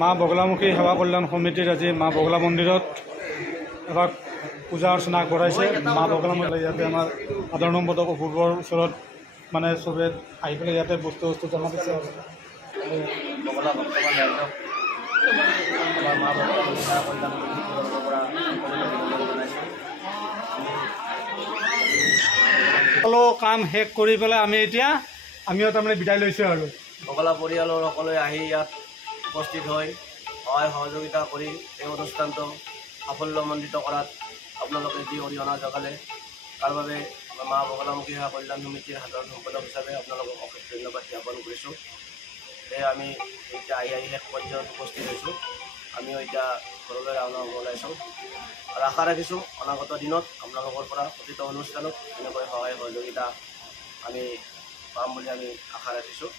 মা বগলামুখী সেৱা কল্যাণ সমিতিৰ আজি মা বগলা মন্দিৰত এবাৰ পূজা অৰ্চনা কৰাইছে। মা বগলামুখী ইয়াতে আমাৰ আদৰ নম্বৰক অপূৰ্বৰ ওচৰত মানে চবে আহি পেলাই ইয়াতে বস্তু জমা দিছে। বগলা ভক্তমান ৰাইজক আমাৰ মা বগলামুখী সেৱা কল্যাণ সমিতিৰ পৰা সকলো কাম শেষ কৰি পেলাই আমিও তাৰমানে বিদায় লৈছোঁ আৰু বগলা পৰিয়ালৰ সকলোৱে আহি ইয়াত উপস্থিত হৈ সহায় সহযোগিতা কৰি এই অনুষ্ঠানটো সাফল্যমণ্ডিত কৰাত আপোনালোকে যি অৰিহণা যোগালে তাৰ বাবে মা বগলামুখী সেৱা কল্যাণ সমিতিৰ সাধাৰণ সম্পাদক হিচাপে আপোনালোকক অশেষ ধন্যবাদ জ্ঞাপন কৰিছোঁ। সেয়ে আমি এতিয়া আহি শেষ পৰ্যায়ত উপস্থিত হৈছোঁ। আমিও এতিয়া ঘৰলৈ ৰাওনা হ'ব ওলাইছোঁ আৰু আশা ৰাখিছোঁ অনাগত দিনত আপোনালোকৰ পৰা প্ৰতিটো অনুষ্ঠানত এনেকৈ সহায় সহযোগিতা আমি পাম বুলি আমি আশা ৰাখিছোঁ।